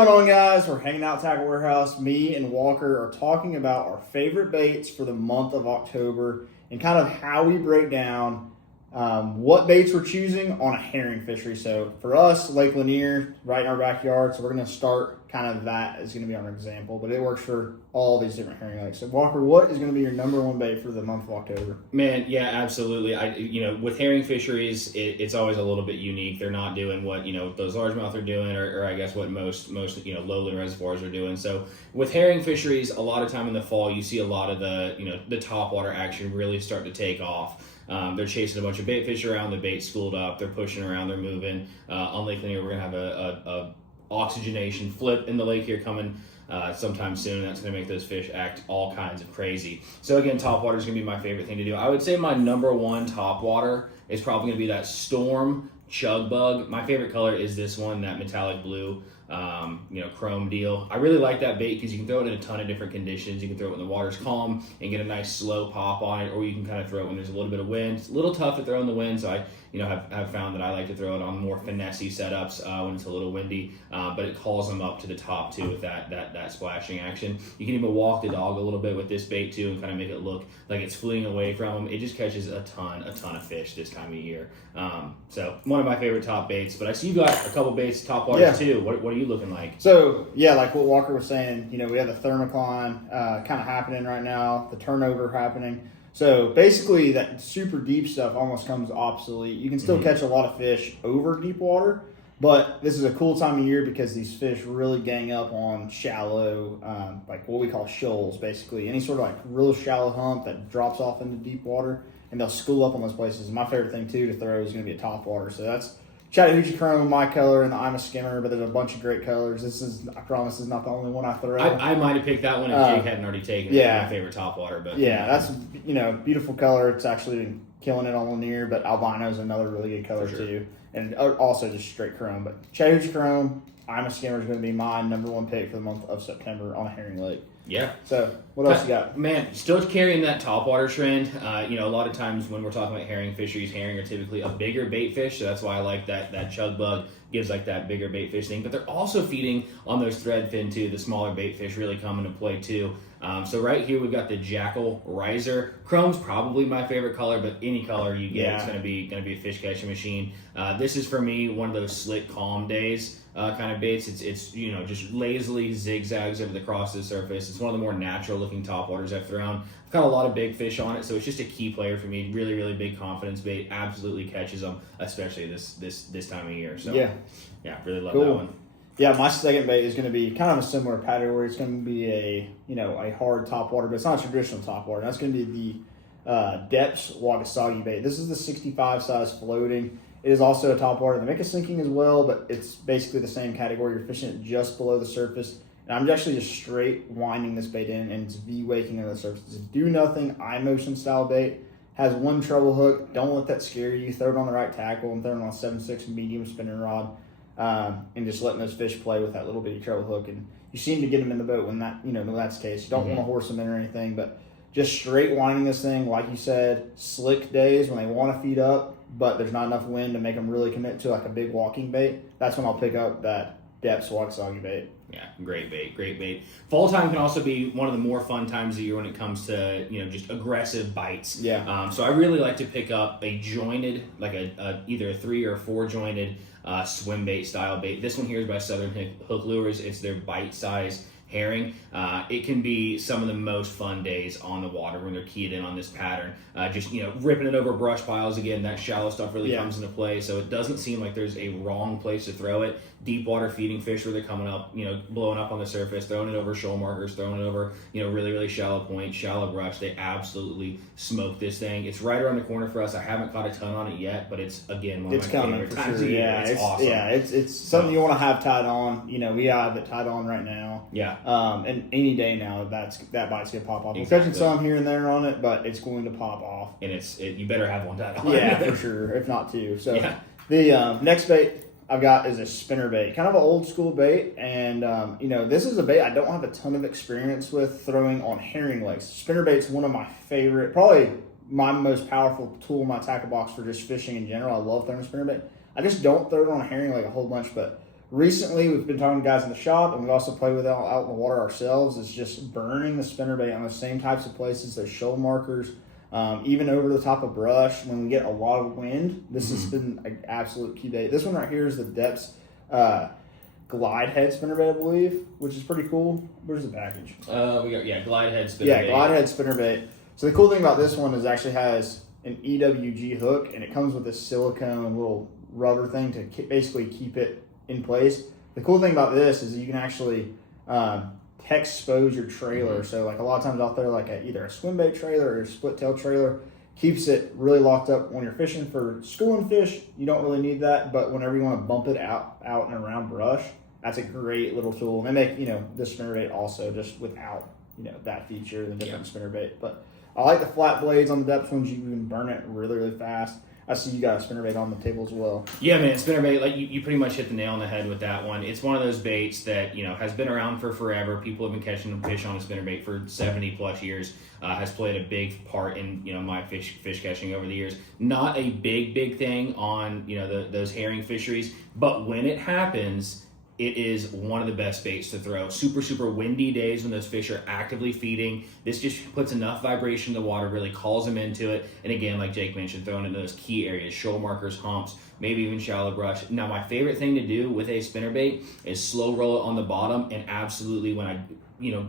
What's going on, guys? We're hanging out at Tackle Warehouse. Me and Walker are talking about our favorite baits for the month of October and kind of how we break down what baits we're choosing on a herring fishery. So for us, Lake Lanier, right in our backyard. So we're going to start kind of that is going to be our example, but it works for all these different herring lakes. So Walker, what is going to be your number one bait for the month of October? Man, yeah, absolutely. With herring fisheries, it's always a little bit unique. They're not doing what those largemouth are doing, or I guess what most lowland reservoirs are doing. So with herring fisheries, a lot of time in the fall, you see a lot of the topwater action really start to take off. They're chasing a bunch of bait fish around. The bait's schooled up. They're pushing around. They're moving. On Lake Lanier, we're gonna have a oxygenation flip in the lake here coming sometime soon. That's going to make those fish act all kinds of crazy. So again, topwater is going to be my favorite thing to do. I would say my number one topwater is probably going to be that Storm Chug Bug. My favorite color is this one, that metallic blue, chrome deal. I really like that bait because you can throw it in a ton of different conditions. You can throw it when the water's calm and get a nice slow pop on it, or you can kind of throw it when there's a little bit of wind. It's a little tough to throw in the wind, so I have found that I like to throw it on more finessey setups when it's a little windy, but it calls them up to the top too with that splashing action. You can even walk the dog a little bit with this bait too and kind of make it look like it's fleeing away from them. It just catches a ton of fish this time of year. So one of my favorite top baits, but I see you got a couple baits, topwaters too. What are you looking like? So yeah, like what Walker was saying, we have the thermocline kind of happening right now, the turnover happening. So basically that super deep stuff almost comes obsolete. You can still catch a lot of fish over deep water, but this is a cool time of year because these fish really gang up on shallow, like what we call shoals, basically. Any sort of like real shallow hump that drops off into deep water, and they'll school up on those places. And my favorite thing too to throw is going to be a topwater. So that's Chattahoochee Chrome, my color, and I'm a skimmer, but there's a bunch of great colors. I promise, is not the only one I throw. I might have picked that one if Jake hadn't already taken it. Yeah. It's my favorite topwater. But yeah, that's beautiful color. It's actually been killing it on Lanier, but albino is another really good color too, and also just straight chrome. But Chattahoochee Chrome, I'm a skimmer is going to be my number one pick for the month of September on a herring lake. Yeah. So what else you got? Man, still carrying that topwater trend. A lot of times when we're talking about herring fisheries, herring are typically a bigger bait fish, so that's why I like that chug bug gives like that bigger bait fish thing. But they're also feeding on those thread fin too. The smaller bait fish really come into play too. So right here we've got the Jackal Riser. Chrome's probably my favorite color, but any color you get, it's gonna be a fish catching machine. This is for me one of those slick, calm days. Kind of baits. It's just lazily zigzags over the cross of the surface. It's one of the more natural looking topwaters I've thrown. I've got a lot of big fish on it, so it's just a key player for me. Really, really big confidence bait. Absolutely catches them, especially this time of year. So yeah, really love that one. Yeah, my second bait is going to be kind of a similar category. It's going to be a hard topwater, but it's not a traditional topwater. That's going to be the Depths Wagasagi bait. This is the 65 size floating. It is also a topwater. They make a sinking as well, but it's basically the same category. You're fishing it just below the surface. And I'm actually just straight winding this bait in, and it's V-waking into the surface. It's a do-nothing, eye-motion style bait. Has one treble hook. Don't let that scare you. Throw it on the right tackle. I'm throwing on a 7.6 medium spinning rod, and just letting those fish play with that little bitty treble hook. And you seem to get them in the boat when that's the case. You don't want to horse them in or anything, but just straight winding this thing, like you said, slick days when they want to feed up, but there's not enough wind to make them really commit to like a big walking bait. That's when I'll pick up that Depths Wagasagi bait. Yeah, great bait. Fall time can also be one of the more fun times of the year when it comes to just aggressive bites. Yeah. So I really like to pick up a jointed, like either a 3 or 4 jointed swim bait style bait. This one here is by Southern Hook Lures. It's their bite size herring. It can be some of the most fun days on the water when they're keyed in on this pattern. Just ripping it over brush piles again. That shallow stuff really comes into play. So it doesn't seem like there's a wrong place to throw it. Deep water feeding fish where they're coming up, blowing up on the surface, throwing it over shoal markers, throwing it over, really, really shallow points, shallow brush. They absolutely smoke this thing. It's right around the corner for us. I haven't caught a ton on it yet, but it's again one of my favorite times of year. Yeah, it's awesome. Yeah, it's something you want to have tied on. We have it tied on right now. Yeah. And any day now, that bite's gonna pop off. We're catching some here and there on it, but it's going to pop off. And you better have one tied on. Yeah, for sure, if not two. So the next bait I've got is a spinnerbait, kind of an old school bait, and this is a bait I don't have a ton of experience with throwing on herring lakes. Spinnerbait's one of my favorite, probably my most powerful tool in my tackle box for just fishing in general. I love throwing a spinnerbait. I just don't throw it on a herring lake a whole bunch, but recently we've been talking to guys in the shop, and we've also played with it out in the water ourselves, is just burning the spinnerbait on the same types of places, those shoal markers, even over the top of brush when we get a lot of wind. This has been an absolute key bait. This one right here is the Depths glide head spinnerbait, I believe, which is pretty cool. Where's the package? We got glide head spinnerbait. Yeah, glide head spinnerbait. So the cool thing about this one is it actually has an EWG hook, and it comes with this silicone little rubber thing to basically keep it in place. The cool thing about this is that you can actually expose your trailer. So like a lot of times out there, like either a swim bait trailer or a split tail trailer, keeps it really locked up when you're fishing for schooling fish. You don't really need that, but whenever you want to bump it out and around brush, that's a great little tool. And they make, this spinnerbait also just without, that feature, the different spinnerbait. But I like the flat blades on the Depths ones. You can burn it really, really fast. I see you got a spinnerbait on the table as well. Yeah, man, spinnerbait, like you pretty much hit the nail on the head with that one. It's one of those baits that, has been around for forever. People have been catching fish on a spinnerbait for 70 plus years. Has played a big part in, my fish catching over the years. Not a big thing on, those herring fisheries, but when it happens, it is one of the best baits to throw. Super windy days when those fish are actively feeding. This just puts enough vibration in the water, really calls them into it. And again, like Jake mentioned, throwing into those key areas, shoal markers, humps, maybe even shallow brush. Now, my favorite thing to do with a spinnerbait is slow roll it on the bottom, and absolutely when I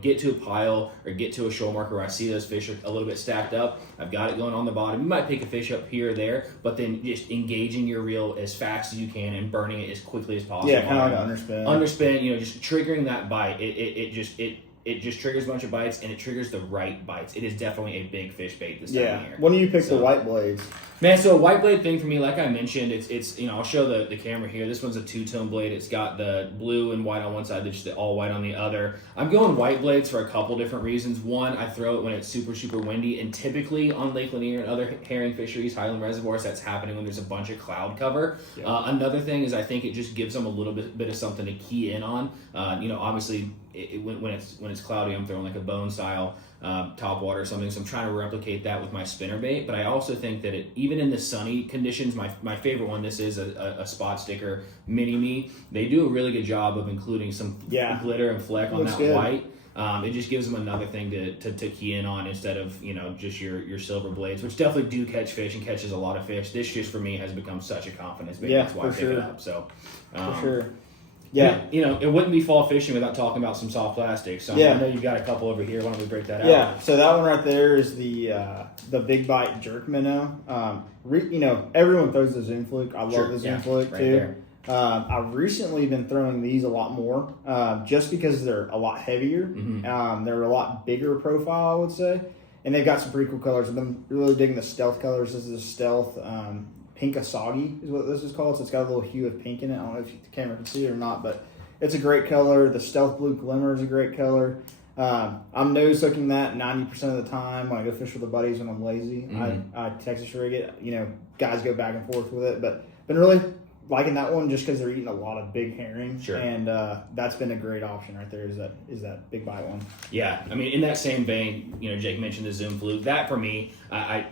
get to a pile or get to a shoal marker where I see those fish are a little bit stacked up, I've got it going on the bottom. You might pick a fish up here or there, but then just engaging your reel as fast as you can and burning it as quickly as possible. Yeah, kind of like underspin. Underspin, just triggering that bite. It just triggers a bunch of bites, and it triggers the right bites. It is definitely a big fish bait this time of year. When do you pick the white blades? Man, so a white blade thing for me, like I mentioned, it's I'll show the camera here. This one's a two-tone blade. It's got the blue and white on one side, just the all white on the other. I'm going white blades for a couple different reasons. One, I throw it when it's super windy, and typically on Lake Lanier and other herring fisheries, highland reservoirs, that's happening when there's a bunch of cloud cover. Yeah. Another thing is I think it just gives them a little bit of something to key in on. Obviously, when it's cloudy, I'm throwing like a bone style topwater or something, so I'm trying to replicate that with my spinnerbait. But I also think that even in the sunny conditions, my favorite one, this is a spot sticker mini me. They do a really good job of including some glitter and fleck on that good. White. It just gives them another thing to key in on instead of just your silver blades, which definitely do catch fish and catches a lot of fish. This just for me has become such a confidence bait. That's why I pick it up. So for sure. Yeah, it wouldn't be fall fishing without talking about some soft plastic. So I know you've got a couple over here. Why don't we break that out? Yeah, so that one right there is the Big Bite jerk minnow. Everyone throws the Zoom Fluke. I love the Zoom Fluke too. I've recently been throwing these a lot more, just because they're a lot heavier. Mm-hmm. They're a lot bigger profile, I would say, and they've got some pretty cool colors. I've been really digging the stealth colors. This is a stealth. Pink Asagi is what this is called. So it's got a little hue of pink in it. I don't know if the camera can see it or not, but it's a great color. The Stealth Blue Glimmer is a great color. I'm nose hooking that 90% of the time when I go fish with the buddies when I'm lazy. Mm-hmm. I Texas rig it. Guys go back and forth with it, but been really liking that one just because they're eating a lot of big herring. Sure. And that's been a great option right there. Is that Big Bite one? Yeah, I mean, in that same vein, Jake mentioned the Zoom Fluke. That for me, I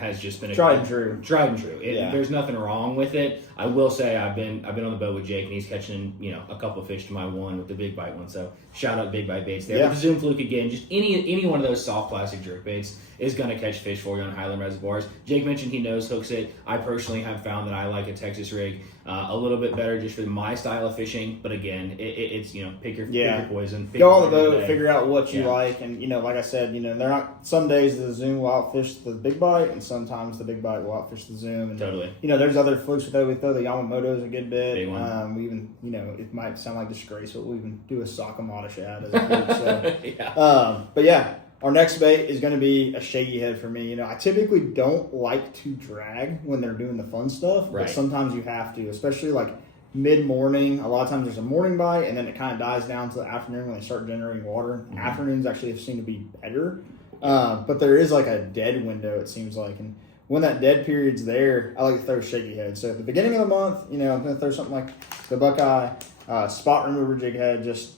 has just been tried and true. There's nothing wrong with it. I will say I've been on the boat with Jake, and he's catching a couple of fish to my one with the Big Bite one. So shout out Big Bite baits there. Yeah. But the Zoom Fluke again, just any one of those soft plastic jerk baits is going to catch fish for you on highland reservoirs. Jake mentioned he nose hooks it. I personally have found that I like a Texas rig a little bit better just for my style of fishing. But again, it's pick your poison. Go on the boat, figure out what you like, and like I said, they're not. Some days the Zoom will outfish the Big Bite, and sometimes the Big Bite will outfish the Zoom. And, totally. There's other flukes that we throw. The Yamamoto's a good bit. Big one. We even, it might sound like disgrace, but we even do a Sakamata shad as a fluke. So, but yeah. Our next bait is going to be a shaky head for me. I typically don't like to drag when they're doing the fun stuff, but sometimes you have to, especially like mid-morning. A lot of times there's a morning bite, and then it kind of dies down to the afternoon when they start generating water. Mm-hmm. Afternoons actually have seemed to be better, but there is like a dead window, it seems like. And when that dead period's there, I like to throw shaky head. So at the beginning of the month, I'm going to throw something like the Buckeye spot remover jig head, just,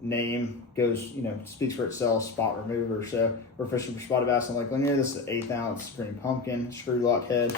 name goes, speaks for itself, spot remover. So we're fishing for spotted bass on Lake Lanier. This is an 1/8 ounce green pumpkin screw lock head.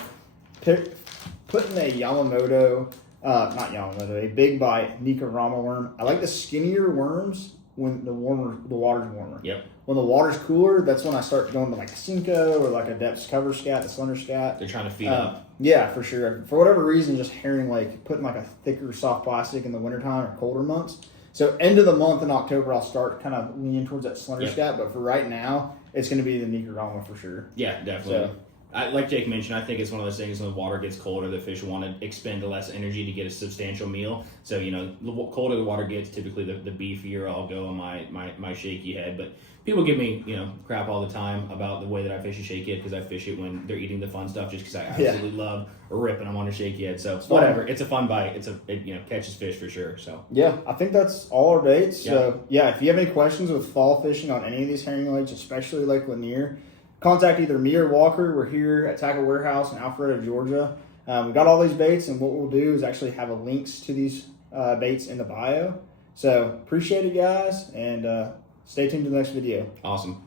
Putting a Yamamoto not Yamamoto, a big bite Nicarama worm. I like the skinnier worms when the water's warmer. Yep. When the water's cooler, that's when I start going to like a Cinco or like a depths cover scat, the slender scat. They're trying to feed up. Yeah, for sure. For whatever reason, just herring, like putting like a thicker soft plastic in the wintertime or colder months. So end of the month in October, I'll start kind of leaning towards that slender scat. But for right now, it's going to be the Nicarama for sure. Yeah, definitely. So, like Jake mentioned, I think it's one of those things when the water gets colder, the fish want to expend less energy to get a substantial meal. So, the colder the water gets, typically the beefier I'll go on my shaky head. But people give me, crap all the time about the way that I fish a shaky head because I fish it when they're eating the fun stuff just because I absolutely love ripping them on a shaky head. So, whatever. It's a fun bite. It catches fish for sure. So, yeah, I think that's all our baits. Yeah. So, yeah, if you have any questions with fall fishing on any of these herring lakes, especially Lake Lanier, contact either me or Walker. We're here at Tackle Warehouse in Alpharetta, Georgia. We got all these baits, and what we'll do is actually have links to these baits in the bio. So appreciate it, guys, and stay tuned to the next video. Awesome.